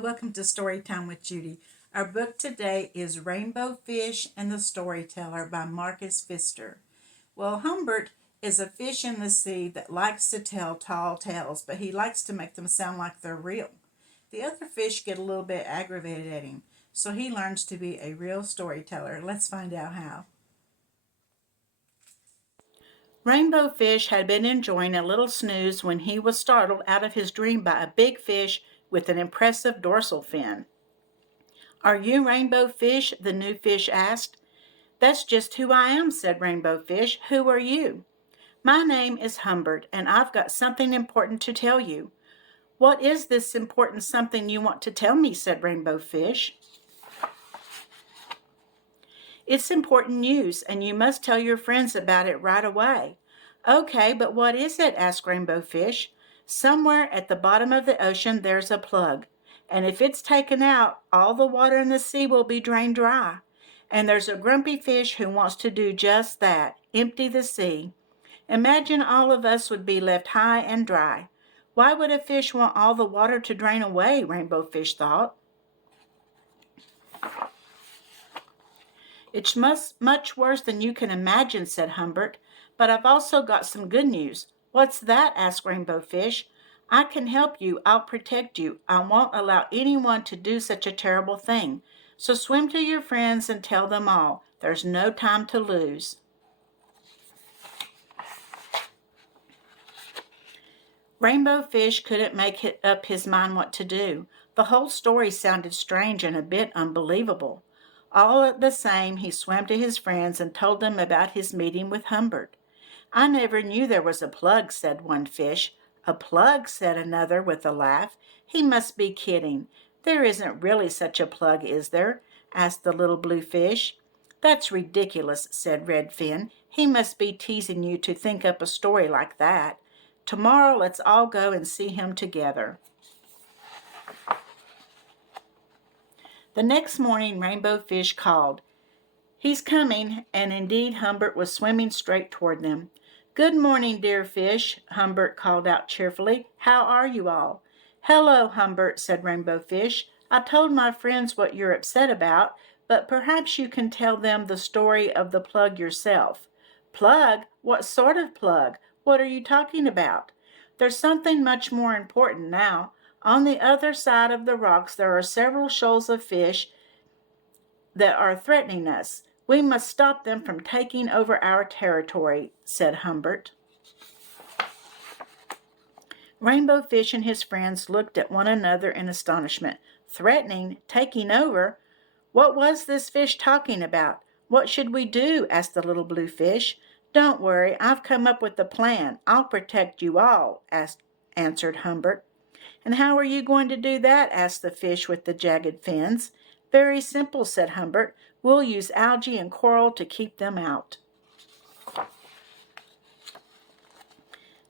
welcome to Storytime with Judy. Our book today is Rainbow Fish and the Storyteller by Marcus Pfister. Well, Humbert is a fish in the sea that likes to tell tall tales, but he likes to make them sound like they're real. The other fish get a little bit aggravated at him, so he learns to be a real storyteller. Let's find out how. Rainbow Fish had been enjoying a little snooze when he was startled out of his dream by a big fish with an impressive dorsal fin. "Are you Rainbow Fish?" the new fish asked. "That's just who I am," said Rainbow Fish. "Who are you?" "My name is Humbert, and I've got something important to tell you." "What is this important something you want to tell me?" said Rainbow Fish. "It's important news, and you must tell your friends about it right away." "Okay, but what is it?" asked Rainbow Fish. "Somewhere at the bottom of the ocean there's a plug, and if it's taken out, all the water in the sea will be drained dry. And there's a grumpy fish who wants to do just that, empty the sea. Imagine all of us would be left high and dry. Why would a fish want all the water to drain away?" Rainbow Fish thought. "It's much worse than you can imagine," said Humbert. "But I've also got some good news." "What's that?" asked Rainbow Fish. "I can help you. I'll protect you. I won't allow anyone to do such a terrible thing. So swim to your friends and tell them all. There's no time to lose." Rainbow Fish couldn't make up his mind what to do. The whole story sounded strange and a bit unbelievable. All the same, he swam to his friends and told them about his meeting with Humbert. "I never knew there was a plug," said one fish. "A plug?" said another with a laugh. "He must be kidding. There isn't really such a plug, is there?" asked the little blue fish. "That's ridiculous," said Redfin. "He must be teasing you to think up a story like that. Tomorrow let's all go and see him together." The next morning Rainbow Fish called, "He's coming," and indeed Humbert was swimming straight toward them. "Good morning, dear fish," Humbert called out cheerfully. "How are you all?" "Hello, Humbert," said Rainbow Fish. "I told my friends what you're upset about, but perhaps you can tell them the story of the plug yourself." "Plug? What sort of plug? What are you talking about?" "There's something much more important now. On the other side of the rocks there are several shoals of fish that are threatening us. We must stop them from taking over our territory," said Humbert. Rainbow Fish and his friends looked at one another in astonishment. Threatening? Taking over? What was this fish talking about? "What should we do?" asked the little blue fish. "Don't worry, I've come up with a plan. I'll protect you all," answered Humbert. "And how are you going to do that?" asked the fish with the jagged fins. "Very simple," said Humbert. "We'll use algae and coral to keep them out."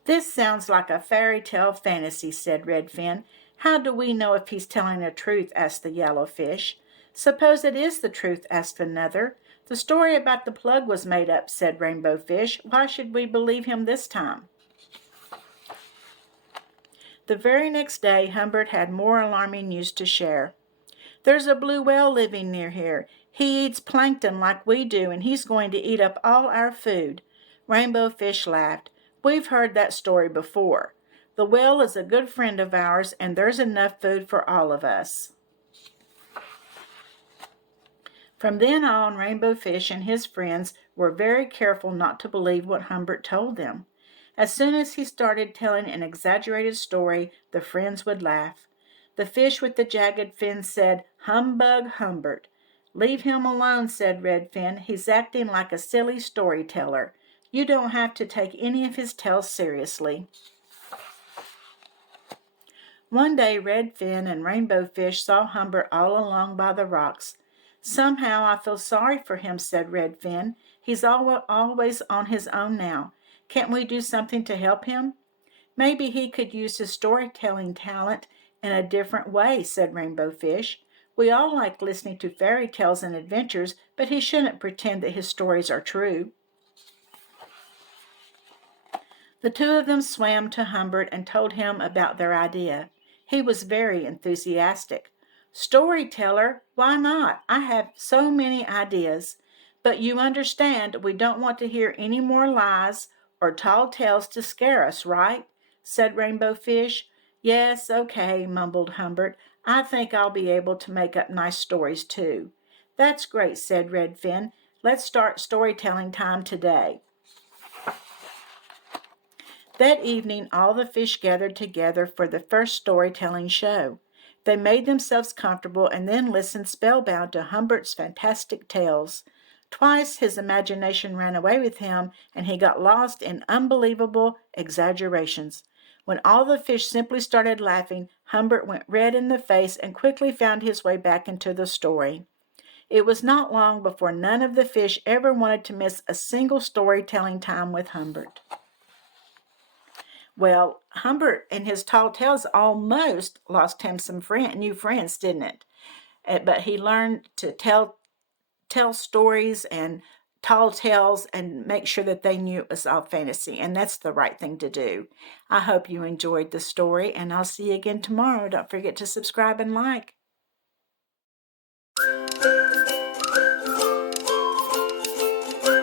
"This sounds like a fairy tale fantasy," said Redfin. "How do we know if he's telling the truth?" asked the yellow fish. "Suppose it is the truth?" asked another. "The story about the plug was made up," said Rainbow Fish. "Why should we believe him this time?" The very next day Humbert had more alarming news to share. "There's a blue whale living near here. He eats plankton like we do, and he's going to eat up all our food." Rainbow Fish laughed. "We've heard that story before. The whale is a good friend of ours, and there's enough food for all of us." From then on, Rainbow Fish and his friends were very careful not to believe what Humbert told them. As soon as he started telling an exaggerated story, the friends would laugh. The fish with the jagged fins said, "Humbug, Humbert." "Leave him alone," said Redfin. "He's acting like a silly storyteller. You don't have to take any of his tales seriously." One day Redfin and Rainbow Fish saw Humbert all along by the rocks. "Somehow I feel sorry for him," said Redfin. "He's always on his own now. Can't we do something to help him?" "Maybe he could use his storytelling talent in a different way," said Rainbow Fish. "We all like listening to fairy tales and adventures, but he shouldn't pretend that his stories are true." The two of them swam to Humbert and told him about their idea. He was very enthusiastic. Storyteller, why not? I have so many ideas. But you understand we don't want to hear any more lies or tall tales to scare us, right? Said Rainbow Fish. Yes, okay, mumbled Humbert. I think I'll be able to make up nice stories too. That's great, said Redfin. Let's start storytelling time today. That evening, all the fish gathered together for the first storytelling show. They made themselves comfortable and then listened spellbound to Humbert's fantastic tales. Twice his imagination ran away with him, and he got lost in unbelievable exaggerations. When all the fish simply started laughing, Humbert went red in the face and quickly found his way back into the story. It was not long before none of the fish ever wanted to miss a single storytelling time with Humbert. Well, Humbert and his tall tales almost lost him some new friends, didn't it? But he learned to tell stories and tall tales and make sure that they knew it was all fantasy, and that's the right thing to do. I hope you enjoyed the story, and I'll see you again tomorrow. Don't forget to subscribe and like.